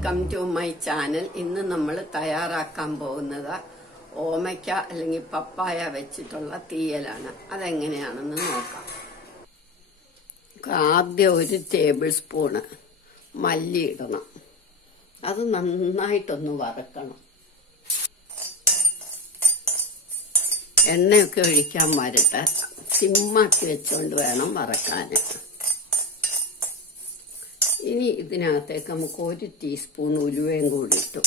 Welcome to my channel. ഇന്ന് നമ്മൾ തയ്യാറാക്കാൻ പോകുന്നത് ഓമയ്ക്ക അല്ലെങ്കിൽ പപ്പായ വെച്ചിട്ടുള്ള തീയലാണ്. അതെങ്ങനെയാണെന്ന് നോക്കാം. ആദ്യം 1 ടേബിൾ സ്പൂണ് മല്ലി ഇടണം. അത് നന്നായിട്ടൊന്ന് വറക്കണം. എണ്ണയൊക്കെ ഒഴിക്കാൻ വരട്ടെ. സിമ്മാക്കി വെച്ചുകൊണ്ട് വേണം വറക്കാൻ. ഇനി ഇതിനകത്തേക്ക് നമുക്ക് 1 ടീസ്പൂൺ ഉലുവയും കൂടി ഇട്ടു.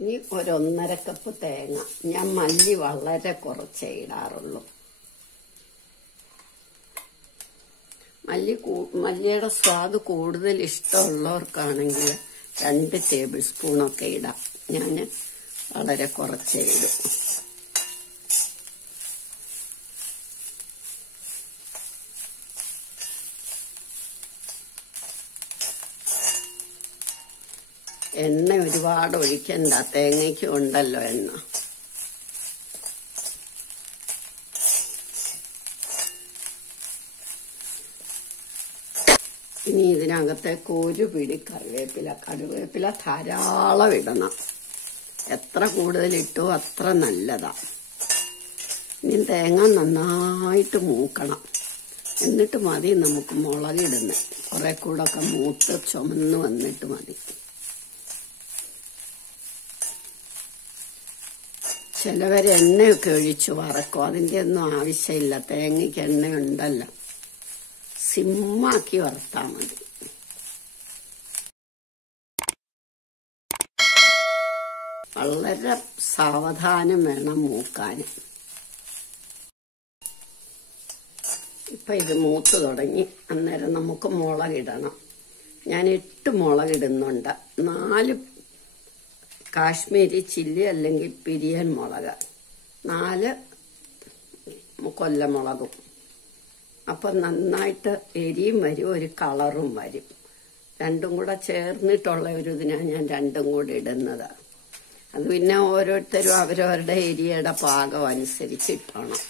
ഇനി 1.5 കപ്പ് തേങ്ങ. ഞാൻ മല്ലി വളരെ കുറച്ചേ ഇടാറുള്ളൂ. മല്ലിയുടെ സ്വാദ് കൂടുതൽ ഇഷ്ടമുള്ളവർക്കാണെങ്കിൽ 2 ടേബിൾ സ്പൂണൊക്കെ ഇടാം. ഞാൻ വളരെ കുറച്ചേ ഇടും. എണ്ണ ഒരുപാട് ഒഴിക്കണ്ട, തേങ്ങയ്ക്ക് ഉണ്ടല്ലോ എണ്ണ. ഇനി ഇതിനകത്തേക്ക് 1 പിടി കറിവേപ്പില ധാരാളം ഇടണം. എത്ര കൂടുതൽ ഇട്ടോ അത്ര നല്ലതാ. ഇനി തേങ്ങ നന്നായിട്ട് മൂക്കണം. എന്നിട്ട് മതി നമുക്ക് മുളകിടുന്നത്. കുറെ കൂടെ ഒക്കെ മൂത്ത് ചുമന്ന് വന്നിട്ട് മതി. ചിലവര് എണ്ണയൊക്കെ ഒഴിച്ചു വറക്കും. അതിൻ്റെ ഒന്നും ആവശ്യമില്ല. തേങ്ങയ്ക്ക് എണ്ണയുണ്ടല്ലോ. സിമ്മാക്കി വറുത്താൽ മതി. വളരെ സാവധാനം വേണം മൂക്കാൻ. ഇപ്പൊ ഇത് മൂത്ത് തുടങ്ങി. അന്നേരം നമുക്ക് മുളകിടണം. ഞാൻ 8 മുളകിടുന്നുണ്ട്. 4 കാശ്മീരി ചില്ലി അല്ലെങ്കിൽ പിരിയൻ മുളക്, 4 കൊല്ലമുളകും. അപ്പൊ നന്നായിട്ട് എരിയും വരും, ഒരു കളറും വരും. രണ്ടും കൂടെ ചേർന്നിട്ടുള്ള ഒരു ഇതിനാണ് ഞാൻ രണ്ടും കൂടെ ഇടുന്നത്. അത് പിന്നെ ഓരോരുത്തരും അവരവരുടെ എരിയുടെ പാകം അനുസരിച്ച് ഇട്ടണം.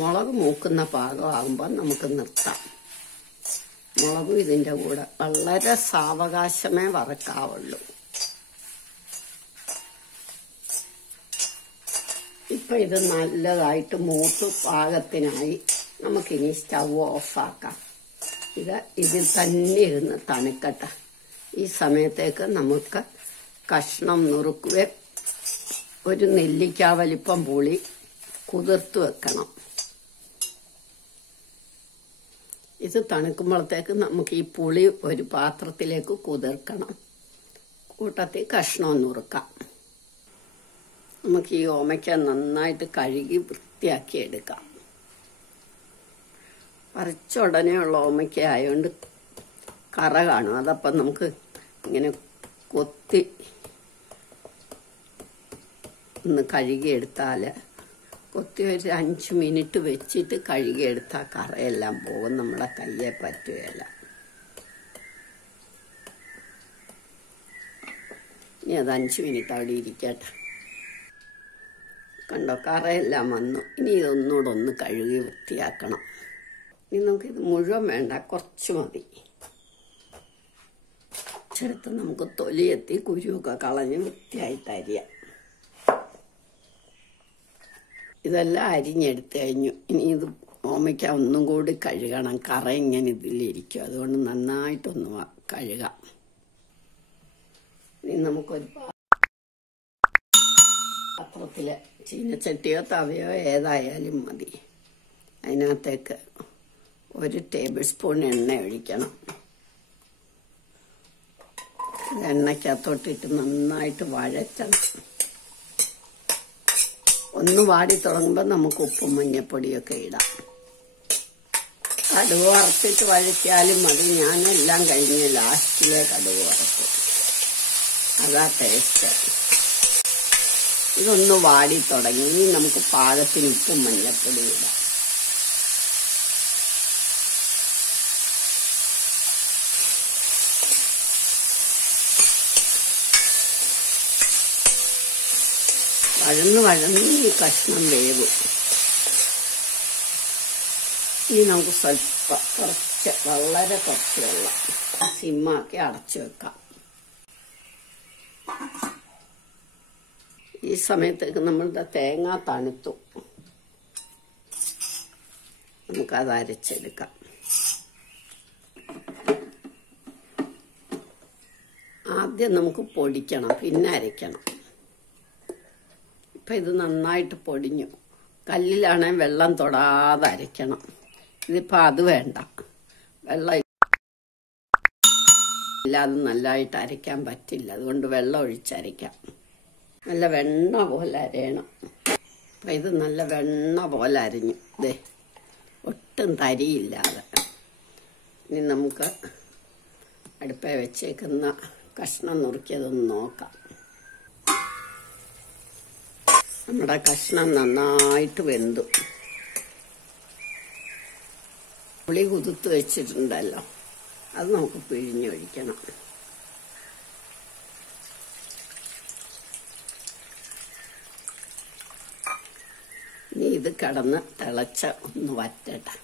മുളക് മൂക്കുന്ന പാകമാകുമ്പോൾ നമുക്ക് നിർത്താം. മുളകും ഇതിന്റെ കൂടെ വളരെ സാവകാശമേ വറക്കാവുള്ളൂ. ഇപ്പൊ ഇത് നല്ലതായിട്ട് മൂത്ത് പാകത്തിനായി നമുക്കിനി സ്റ്റൗ ഓഫാക്കാം. ഇതിൽ തന്നെ ഇരുന്ന് തണുക്കട്ടെ. ഈ സമയത്തേക്ക് നമുക്ക് കഷ്ണം നുറുക്കുവേ 1 നെല്ലിക്ക വലിപ്പം പുളി കുതിർത്ത് വെക്കണം. ഇത് തണുക്കുമ്പോഴത്തേക്ക് നമുക്ക് ഈ പുളി ഒരു പാത്രത്തിലേക്ക് കുതിർക്കണം. കൂട്ടത്തിൽ കഷ്ണം നുറുക്കാം. നമുക്ക് ഈ ഓമയ്ക്ക നന്നായിട്ട് കഴുകി വൃത്തിയാക്കി എടുക്കാം. പറിച്ച ഉടനെയുള്ള ഓമയ്ക്ക ആയതുകൊണ്ട് കറ കാണും. അതപ്പം നമുക്ക് ഇങ്ങനെ കൊത്തി ഒന്ന് കഴുകിയെടുത്താൽ, കൊത്തി ഒരു 5 മിനിറ്റ് വെച്ചിട്ട് കഴുകിയെടുത്താൽ കറയെല്ലാം പോകും. നമ്മളെ കയ്യെ പറ്റുകയില്ല. ഇനി അത് 5 മിനിറ്റ് അവിടെ ഇരിക്കട്ടെ. കണ്ടോ, കറയെല്ലാം വന്നു. ഇനി ഇതൊന്നുകൂടെ ഒന്ന് കഴുകി വൃത്തിയാക്കണം. ഇനി നമുക്കിത് മുഴുവൻ വേണ്ട, കുറച്ച് മതി. ചേർത്ത് നമുക്ക് തൊലിയെത്തി കുരുവൊക്കെ കളഞ്ഞ് വൃത്തിയായിട്ട് അരിയാം. ഇതെല്ലാം അരിഞ്ഞെടുത്ത് കഴിഞ്ഞു. ഇനി ഇത് ഓമയ്ക്ക ഒന്നും കൂടി കഴുകണം. കറ ഇങ്ങനെ ഇതിലിരിക്കും. അതുകൊണ്ട് നന്നായിട്ടൊന്ന് കഴുകാം. ഇനി നമുക്കൊരു പാത്രത്തില് ചീനച്ചട്ടിയോ തവയോ ഏതായാലും മതി. അതിനകത്തേക്ക് 1 ടേബിൾ സ്പൂൺ എണ്ണ ഒഴിക്കണം. എണ്ണയ്ക്കകത്തോട്ടിട്ട് നന്നായിട്ട് വഴറ്റണം. ഒന്ന് വാടി തുടങ്ങുമ്പോൾ നമുക്ക് ഉപ്പും മഞ്ഞപ്പൊടിയൊക്കെ ഇടാം. കടുക് വറുത്തിട്ട് വഴറ്റിയാലും മതി. ഞാനെല്ലാം കഴിഞ്ഞ് ലാസ്റ്റിലെ കടുക് വറുത്തു. അതാ ടേസ്റ്റ്. ഇതൊന്ന് വാടി തുടങ്ങി. ഇനി നമുക്ക് പാകത്തിന് ഉപ്പും മഞ്ഞൾപ്പൊടിയും ഇടാം. വഴന്ന് ഈ കഷ്ണം വേവും. ഇനി നമുക്ക് വളരെ കുറച്ച് വെള്ളം സിമ്മാക്കി അടച്ചു വെക്കാം. ഈ സമയത്തേക്ക് നമ്മളുടെ തേങ്ങ തണുത്തു. നമുക്കത് അരച്ചെടുക്കാം. ആദ്യം നമുക്ക് പൊടിക്കണം, പിന്നെ അരയ്ക്കണം. ഇപ്പം ഇത് നന്നായിട്ട് പൊടിഞ്ഞു. കല്ലിലാണെങ്കിൽ വെള്ളം തൊടാതെ അരയ്ക്കണം. ഇതിപ്പോൾ അത് വേണ്ട, വെള്ളം ഇല്ലാതെ നല്ലതായിട്ട് അരയ്ക്കാൻ പറ്റില്ല. അതുകൊണ്ട് വെള്ളം ഒഴിച്ചരയ്ക്കാം. നല്ല വെണ്ണ പോലെ അരയണം. അപ്പം ഇത് നല്ല വെണ്ണ പോലെ അരിഞ്ഞു. ദേ ഒട്ടും തരിയില്ലാതെ. ഇനി നമുക്ക് അടുപ്പേ വെച്ചേക്കുന്ന കഷ്ണം നുറുക്കിയതൊന്ന് നോക്കാം. നമ്മുടെ കഷ്ണം നന്നായിട്ട് വെന്തു. പുളി കുതിർത്ത് വെച്ചിട്ടുണ്ടല്ലോ, അത് നമുക്ക് പിഴിഞ്ഞൊഴിക്കണം. ഇനി ഇത് കിടന്ന് തിളച്ച ഒന്ന് വറ്റട്ടെ.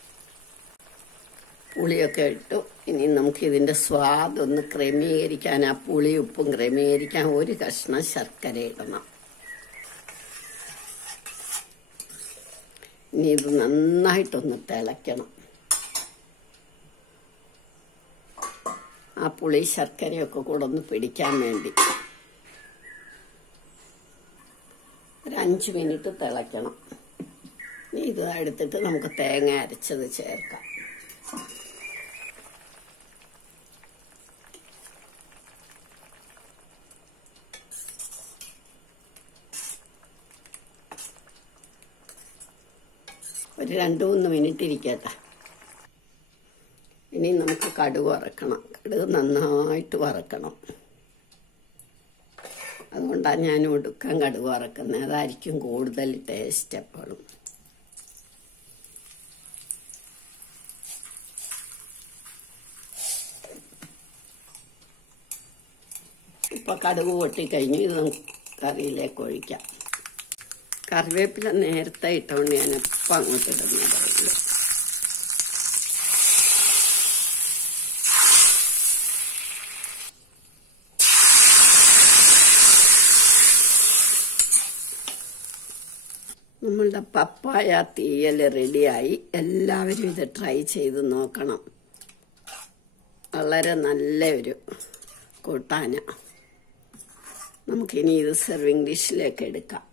പുളിയൊക്കെ ഇട്ടു. ഇനി നമുക്ക് ഇതിന്റെ സ്വാദൊന്ന് ക്രമീകരിക്കാൻ, ആ പുളി ഉപ്പും ക്രമീകരിക്കാൻ ഒരു കഷ്ണം ശർക്കര ഇടണം. ഇനി ഇത് നന്നായിട്ടൊന്ന് തിളയ്ക്കണം. ആ പുളി ശർക്കരയൊക്കെ കൂടെ ഒന്ന് പിടിക്കാൻ വേണ്ടി ഒരു 5 മിനിറ്റ് തിളയ്ക്കണം. ഇനി ഇത് എടുത്തിട്ട് നമുക്ക് തേങ്ങ അരച്ചത് ചേർക്കാം. ഒരു 2-3 മിനിറ്റ് ഇരിക്കട്ടെ. ഇനി നമുക്ക് കടുക് വറക്കണം. കടുക് നന്നായിട്ട് വറക്കണം. അതുകൊണ്ടാണ് ഞാൻ ഒടുക്കം കടുക് വറക്കുന്നത്. അതായിരിക്കും കൂടുതൽ ടേസ്റ്റ് എപ്പോഴും. ഇപ്പൊ കടുക് പൊട്ടിക്കഴിഞ്ഞു. ഇത് നമുക്ക് കറിയിലേക്ക് ഒഴിക്കാം. കറിവേപ്പില നേരത്തെ ഇട്ടുകൊണ്ട് ഞാൻ എപ്പം അങ്ങോട്ട് ഇടുന്നതേ. നമ്മളുടെ പപ്പായ തീയൽ റെഡിയായി. എല്ലാവരും ഇത് ട്രൈ ചെയ്ത് നോക്കണം. വളരെ നല്ലൊരു കൂട്ടാന. നമുക്കിനി ഇത് സെർവിങ് ഡിഷിലേക്ക് എടുക്കാം.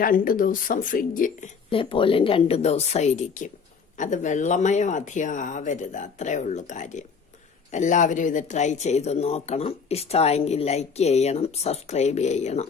2 ദിവസം ഫ്രിഡ്ജിലെ പോലെ 2 ദിവസം ഇരിക്കും. അത് വെള്ളമയം അധികം ആവരുത്, അത്രേ ഉള്ളൂ കാര്യം. എല്ലാവരും ഇത് ട്രൈ ചെയ്ത് നോക്കണം. ഇഷ്ടമായെങ്കിൽ ലൈക്ക് ചെയ്യണം, സബ്സ്ക്രൈബ് ചെയ്യണം.